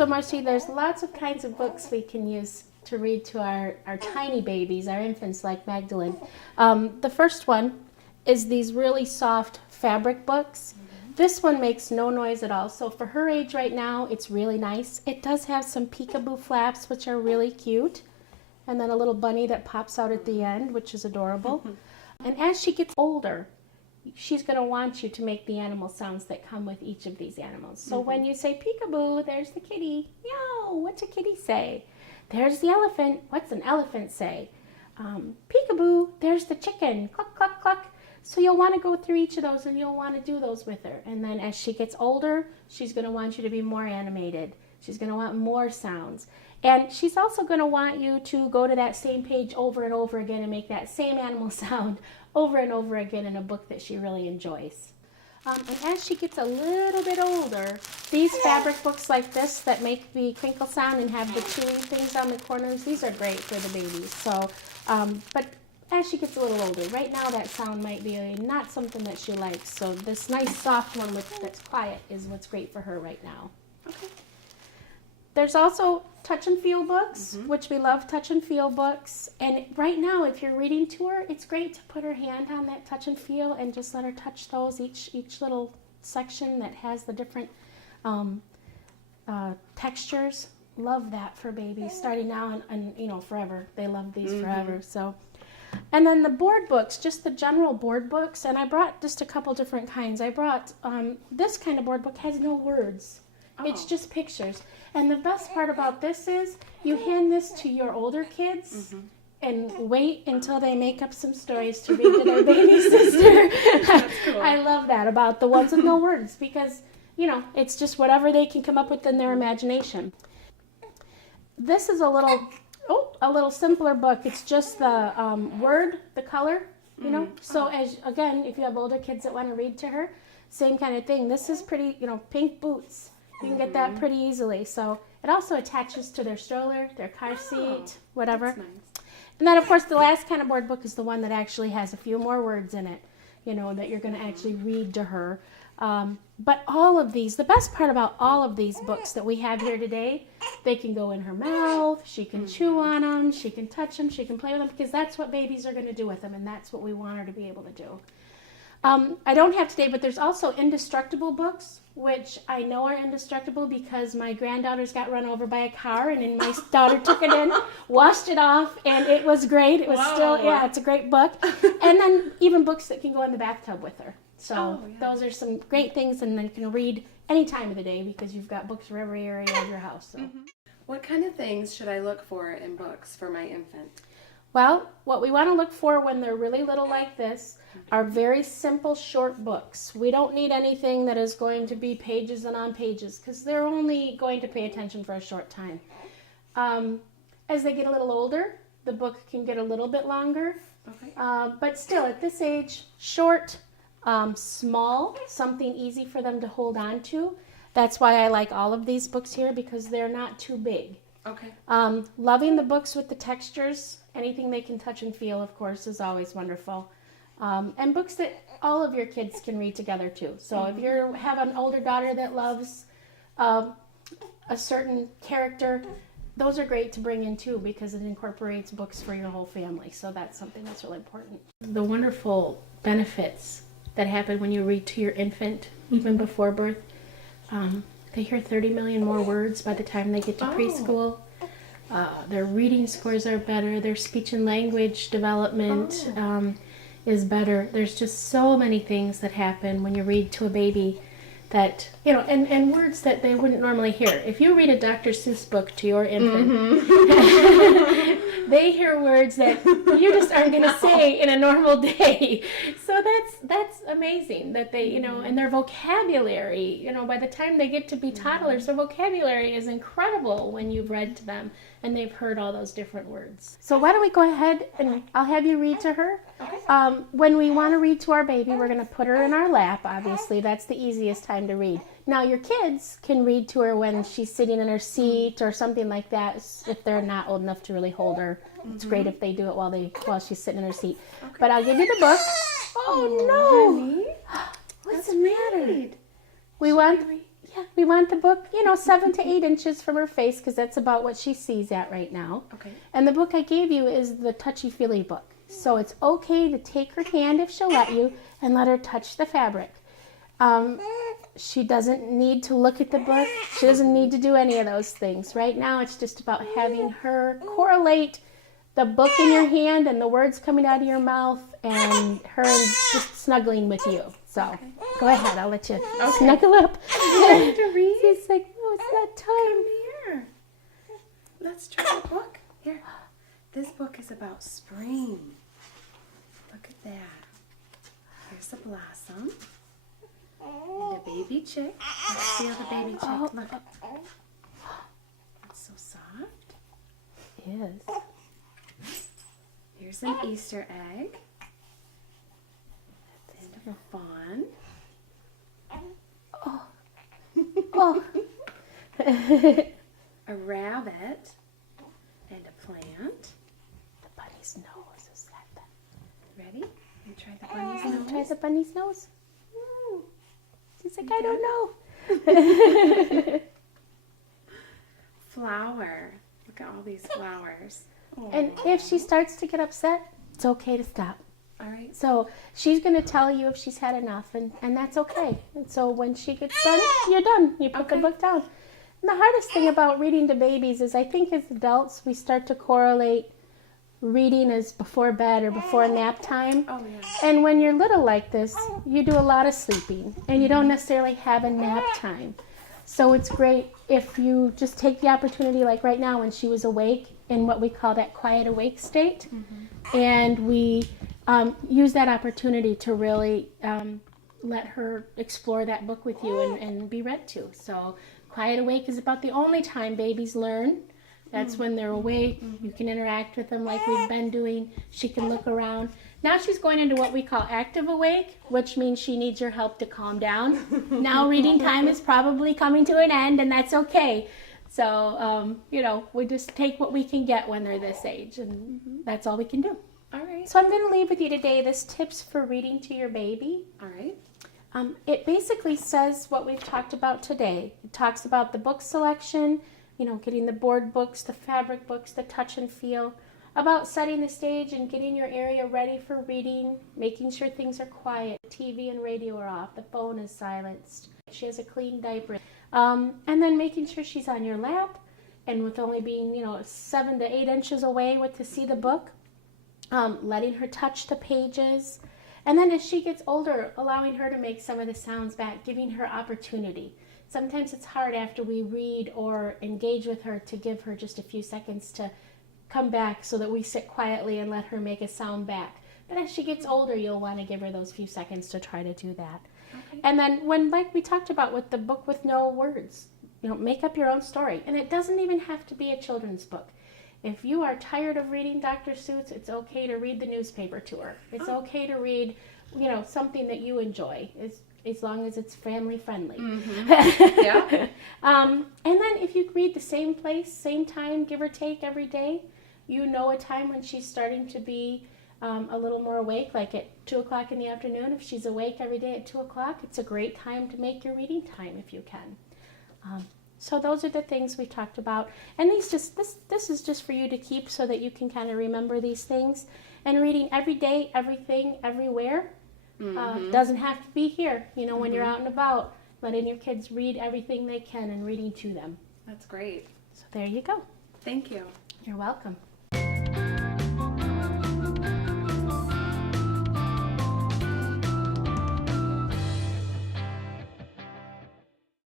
So Marcy, there's lots of kinds of books we can use to read to our tiny babies, our infants like Magdalene. The first one is these really soft fabric books. This one makes no noise at all. So for her age right now, it's really nice. It does have some peekaboo flaps, which are really cute. And then a little bunny that pops out at the end, which is adorable. And as she gets older, she's going to want you to make the animal sounds that come with each of these animals. So when you say peekaboo, there's the kitty. Meow, what's a kitty say? There's the elephant. What's an elephant say? Peekaboo, there's the chicken. Cluck, cluck, cluck. So you'll want to go through each of those and you'll want to do those with her. And then as she gets older, she's going to want you to be more animated. She's going to want more sounds. And she's also going to want you to go to that same page over and over again and make that same animal sound over and over again in a book that she really enjoys. And as she gets a little bit older, these fabric books like this that make the crinkle sound and have the chewing things on the corners, these are great for the babies. So, but as she gets a little older, right now that sound might be not something that she likes. So this nice soft one that's quiet is what's great for her right now. Okay. There's also touch and feel books, which we love touch and feel books. And right now, if you're reading to her, it's great to put her hand on that touch and feel and just let her touch those, each little section that has the different textures. Love that for babies starting now and you know, forever. They love these forever. So, and then the board books, just the general board books. And I brought just a couple different kinds. I brought this kind of board book has no words. It's just pictures. And the best part about this is you hand this to your older kids and wait until they make up some stories to read to their baby sister. That's cool. I love that about the ones with no words because, you know, it's just whatever they can come up with in their imagination. This is a little simpler book. It's just the word, the color, you know. So as again, if you have older kids that want to read to her, same kind of thing. This is pretty, you know, pink boots. You can get that pretty easily. So it also attaches to their stroller, their car seat, whatever. That's nice. And then, of course, the last kind of board book is the one that actually has a few more words in it, you know, that you're going to actually read to her. But all of these, the best part about all of these books that we have here today, they can go in her mouth, she can chew on them, she can touch them, she can play with them, because that's what babies are going to do with them, and that's what we want her to be able to do. I don't have today, but there's also indestructible books, which I know are indestructible because my granddaughters got run over by a car, and then my daughter took it in, washed it off, and it was great. It was still, yeah, it's a great book. And then even books that can go in the bathtub with her. So those are some great things, and then you can read any time of the day because you've got books for every area of your house. So. What kind of things should I look for in books for my infant? Well, what we want to look for when they're really little like this are very simple, short books. We don't need anything that is going to be pages and on pages because they're only going to pay attention for a short time. As they get a little older, the book can get a little bit longer. Okay. But still, at this age, short, small, something easy for them to hold on to. That's why I like all of these books here because they're not too big. Okay. Loving the books with the textures. Anything they can touch and feel, of course, is always wonderful. And books that all of your kids can read together, too. So if you have an older daughter that loves a certain character, those are great to bring in, too, because it incorporates books for your whole family. So that's something that's really important. The wonderful benefits that happen when you read to your infant, even before birth. They hear 30 million more words by the time they get to preschool. Their reading scores are better. Their speech and language development is better. There's just so many things that happen when you read to a baby that, you know, and words that they wouldn't normally hear. If you read a Dr. Seuss book to your infant, they hear words that you just aren't going to say in a normal day. So that's amazing that they, you know, and their vocabulary, you know, by the time they get to be toddlers, their vocabulary is incredible when you've read to them and they've heard all those different words. So why don't we go ahead and I'll have you read to her. Okay. When we want to read to our baby, we're going to put her in our lap, obviously. That's the easiest time to read. Now, your kids can read to her when she's sitting in her seat or something like that if they're not old enough to really hold her. It's great if they do it while she's sitting in her seat. Okay. But I'll give you the book. Oh, no. Honey. What's the matter? We want, We want the book, 7 to 8 inches from her face because that's about what she sees at right now. Okay. And the book I gave you is the touchy-feely book. So it's okay to take her hand if she'll let you and let her touch the fabric. She doesn't need to look at the book. She doesn't need to do any of those things. Right now it's just about having her correlate the book in your hand and the words coming out of your mouth and her just snuggling with you. So go ahead, I'll let you snuggle up. Want to read? She's like, no, it's not time. Here. Let's try the book. Here. This book is about spring. Look at that. Here's the blossom. And a baby chick. Let's feel the baby chick. Look. It's so soft. It is. Here's an Easter egg. And a fawn. Oh. A rabbit. And a plant. The bunny's nose is that. Ready? You try the bunny's Can you try nose. the bunny's nose? Ooh. She's like, I don't know. Flower. Look at all these flowers. And if she starts to get upset, it's okay to stop. All right. So she's going to tell you if she's had enough, and that's okay. And so when she gets done, you're done. You put the Okay. book down. And the hardest thing about reading to babies is I think as adults we start to correlate reading as before bed or before nap time. Oh, yeah. And when you're little like this, you do a lot of sleeping, and you don't necessarily have a nap time. So it's great if you just take the opportunity, like right now when she was awake, in what we call that quiet awake state. And we use that opportunity to really let her explore that book with you and be read to. So quiet awake is about the only time babies learn. That's when they're awake. You can interact with them like we've been doing. She can look around. Now she's going into what we call active awake, which means she needs your help to calm down. Now reading time is probably coming to an end, and that's okay. So, we just take what we can get when they're this age, and that's all we can do. All right. So I'm going to leave with you today this tips for reading to your baby. All right. It basically says what we've talked about today. It talks about the book selection, getting the board books, the fabric books, the touch and feel, about setting the stage and getting your area ready for reading, making sure things are quiet, TV and radio are off, the phone is silenced, she has a clean diaper, and then making sure she's on your lap, and with only being 7 to 8 inches away to see the book, letting her touch the pages, and then as she gets older, allowing her to make some of the sounds back, giving her opportunity. Sometimes it's hard after we read or engage with her to give her just a few seconds to come back so that we sit quietly and let her make a sound back. But as she gets older, you'll want to give her those few seconds to try to do that. Okay. And then like we talked about with the book with no words, make up your own story. And it doesn't even have to be a children's book. If you are tired of reading Dr. Seuss, it's okay to read the newspaper to her. It's okay to read, something that you enjoy, as long as it's family friendly. Yeah. And then if you read the same place, same time, give or take every day, a time when she's starting to be a little more awake, like at 2 o'clock in the afternoon. If she's awake every day at 2 o'clock, it's a great time to make your reading time if you can. So those are the things we talked about. And this is just for you to keep so that you can kind of remember these things. And reading every day, everything, everywhere. Doesn't have to be here. When you're out and about, letting your kids read everything they can and reading to them. That's great. So there you go. Thank you. You're welcome.